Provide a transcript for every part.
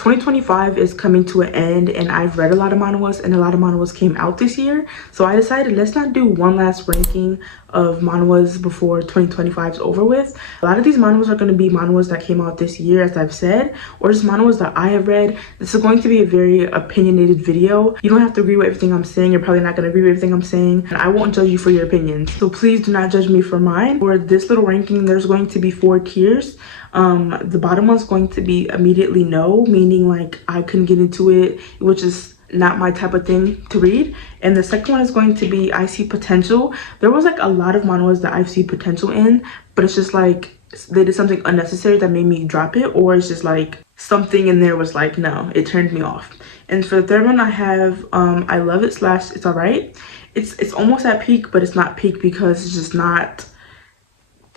2025 is coming to an end, and I've read a lot of manhwas, and a lot of manhwas came out this year. So I decided, let's not do one last ranking of manhwas before 2025 is over with. A lot of these manhwas are going to be manhwas that came out this year, as I've said, or just manhwas that I have read. This is going to be a very opinionated video. You don't have to agree with everything I'm saying. You're probably not going to agree with everything I'm saying, and I won't judge you for your opinions. So please do not judge me for mine. For this little ranking, there's going to be 4 tiers. The bottom one's going to be immediately no, meaning like I couldn't get into it, which is not my type of thing to read. And the second one is going to be I see potential. There was like a lot of manhwas that I see potential in, but it's just like they did something unnecessary that made me drop it, or it's just like something in there was like, no, it turned me off. And for the third one, I have I love it / it's all right. It's almost at peak, but it's not peak because it's just not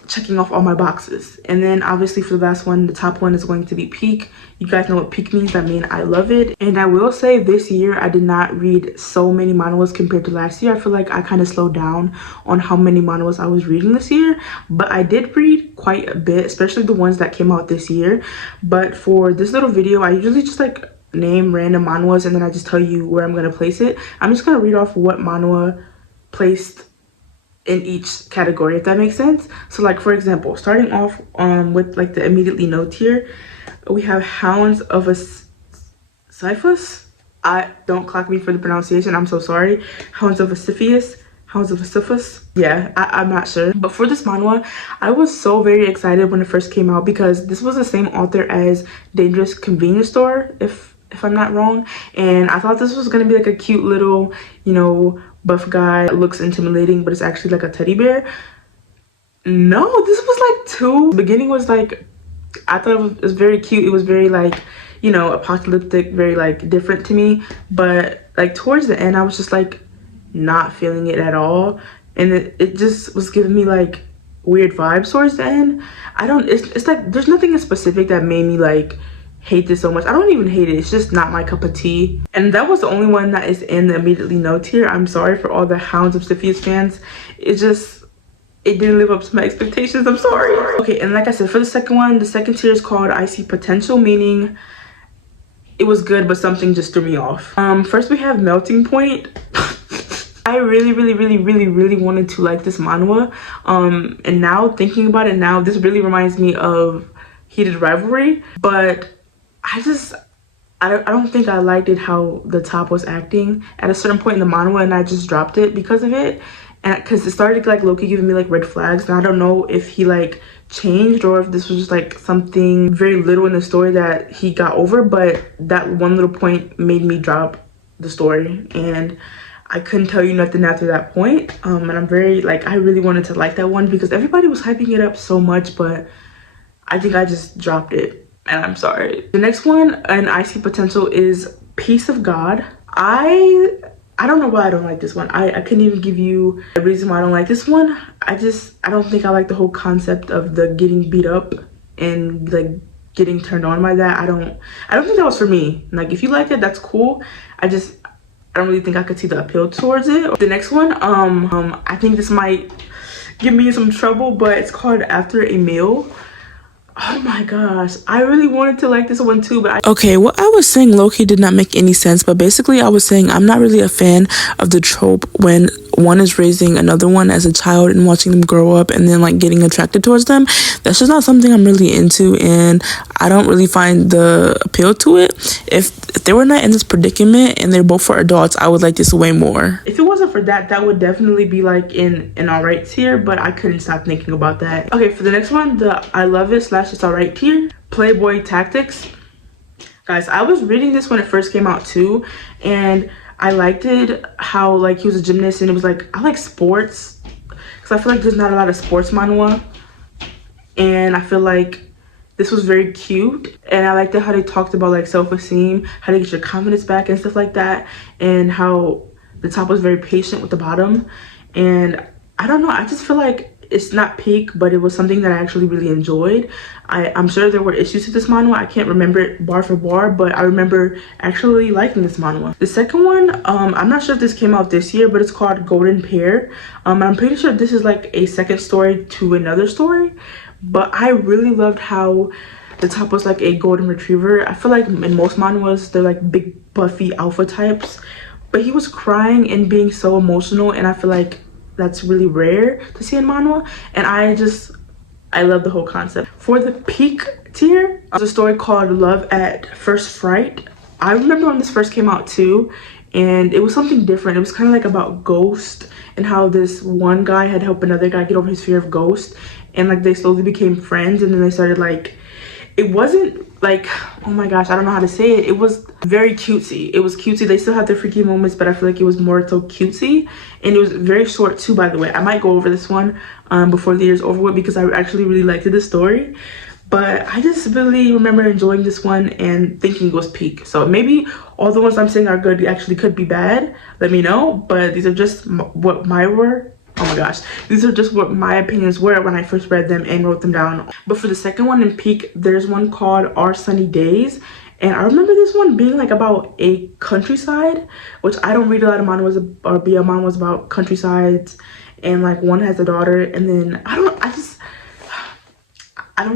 checking off all my boxes. And then obviously for the last one, the top one is going to be peak. You guys know what peak means. That means I love it. And I will say this year I did not read so many manhwas compared to last year. I feel like I kind of slowed down on how many manhwas I was reading this year, but I did read quite a bit, especially the ones that came out this year. But for this little video, I usually just like name random manhwas and then I just tell you where I'm going to place it. I'm just going to read off what manhwa placed in each category, if that makes sense. So like, for example, starting off with like the immediately no tier, we have Hounds of a Sisyphus. I don't clock me for the pronunciation, I'm so sorry. Hounds of a Sisyphus. Yeah, I'm not sure. But for this manhwa, I was so very excited when it first came out because this was the same author as Dangerous Convenience Store, if I'm not wrong. And I thought this was gonna be like a cute little, you know, buff guy that looks intimidating, but it's actually like a teddy bear. No, this was like too. The beginning was like, I thought it was very cute. It was very like, you know, apocalyptic, very like different to me. But like towards the end, I was just like not feeling it at all, and it just was giving me like weird vibes towards the end. It's like there's nothing in specific that made me like hate this so much. I don't even hate it, it's just not my cup of tea. And that was the only one that is in the immediately no tier. I'm sorry for all the Hounds of Sisyphus fans. It didn't live up to my expectations. I'm sorry. Okay, and like I said, for the second one, the second tier is called I see potential, meaning it was good but something just threw me off. First we have Melting Point. I really wanted to like this manhwa, and now thinking about it now, this really reminds me of Heated Rivalry, but I don't think I liked it how the top was acting at a certain point in the manhwa, and I just dropped it because of it. And because it started like Loki giving me like red flags, and I don't know if he like changed or if this was just like something very little in the story that he got over, but that one little point made me drop the story, and I couldn't tell you nothing after that point. And I'm very like, I really wanted to like that one because everybody was hyping it up so much, but I think I just dropped it, and I'm sorry. The next one, and I see potential, is Peace of God. I don't know why I don't like this one. I couldn't even give you a reason why I don't like this one. I don't think I like the whole concept of the getting beat up and like getting turned on by that. I don't think that was for me. Like, if you like it, that's cool. I don't really think I could see the appeal towards it. The next one, I think this might give me some trouble, but it's called After a Meal. Oh my gosh, I really wanted to like this one too, but okay, what I was saying low-key did not make any sense, but basically I was saying I'm not really a fan of the trope when one is raising another one as a child and watching them grow up and then like getting attracted towards them. That's just not something I'm really into, and I don't really find the appeal to it. If they were not in this predicament and they're both for adults, I would like this way more. If it wasn't for that, that would definitely be like in an alright tier, but I couldn't stop thinking about that. Okay, for the next one, the I love it / it's alright tier, Playboy Tactics. Guys, I was reading this when it first came out too, and I liked it how like he was a gymnast, and it was like, I like sports because I feel like there's not a lot of sports manhwa, and I feel like this was very cute. And I liked it how they talked about like self-esteem, how to get your confidence back and stuff like that, and how the top was very patient with the bottom. And I don't know, I just feel like it's not peak, but it was something that I actually really enjoyed. I'm sure there were issues with this manhwa. I can't remember it bar for bar, but I remember actually liking this manhwa. The second one, I'm not sure if this came out this year, but it's called Golden Pair. I'm pretty sure this is like a second story to another story, but I really loved how the top was like a golden retriever. I feel like in most manhwas they're like big buffy alpha types, but he was crying and being so emotional, and I feel like that's really rare to see in manhwa, and I love the whole concept. For the peak tier, there's a story called Love at First Fright. I remember when this first came out too, and it was something different. It was kind of like about ghost and how this one guy had helped another guy get over his fear of ghosts, and like they slowly became friends, and then they started like, it wasn't like, oh my gosh, I don't know how to say it. It was very cutesy. It was cutesy. They still had their freaky moments, but I feel like it was more so cutesy, and it was very short too, by the way. I might go over this one before the year's over with, because I actually really liked this story. But I just really remember enjoying this one and thinking it was peak. So maybe all the ones I'm saying are good actually could be bad. Let me know. But these are just what my were. Oh my gosh, these are just what my opinions were when I first read them and wrote them down. But for the second one in peak, there's one called Our Sunny Days, and I remember this one being like about a countryside, which I don't read a lot of manhwas or BL manhwas about countrysides, and like one has a daughter, and then I don't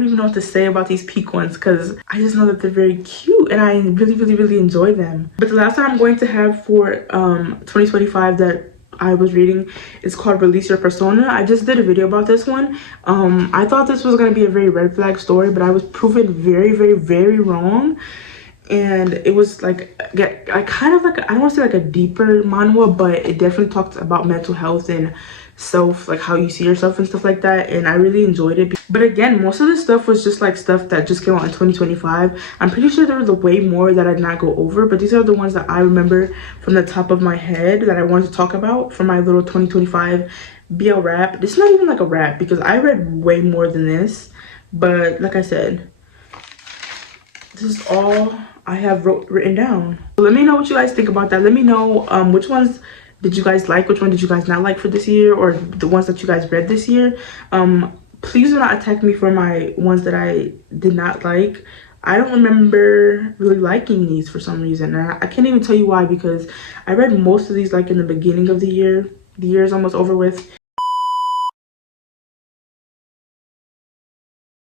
even know what to say about these peak ones, because I just know that they're very cute and I really enjoy them. But the last one I'm going to have for 2025 that I was reading is called Release Your Persona. I just did a video about this one. I thought this was going to be a very red flag story, but I was proven very wrong. And it was like, I kind of like, I don't want to say like a deeper manhwa, but it definitely talks about mental health and self, like how you see yourself and stuff like that, and I really enjoyed it. But again, most of this stuff was just like stuff that just came out in 2025. I'm pretty sure there was a way more that I did not go over, but these are the ones that I remember from the top of my head that I wanted to talk about for my little 2025 BL wrap. This is not even like a wrap, because I read way more than this, but like I said, this is all I have written down. So let me know what you guys think about that. Let me know which ones did you guys like, which one did you guys not like for this year, or the ones that you guys read this year. Please do not attack me for my ones that I did not like. I don't remember really liking these for some reason, and I can't even tell you why, because I read most of these like in the beginning of the year. The year is almost over with.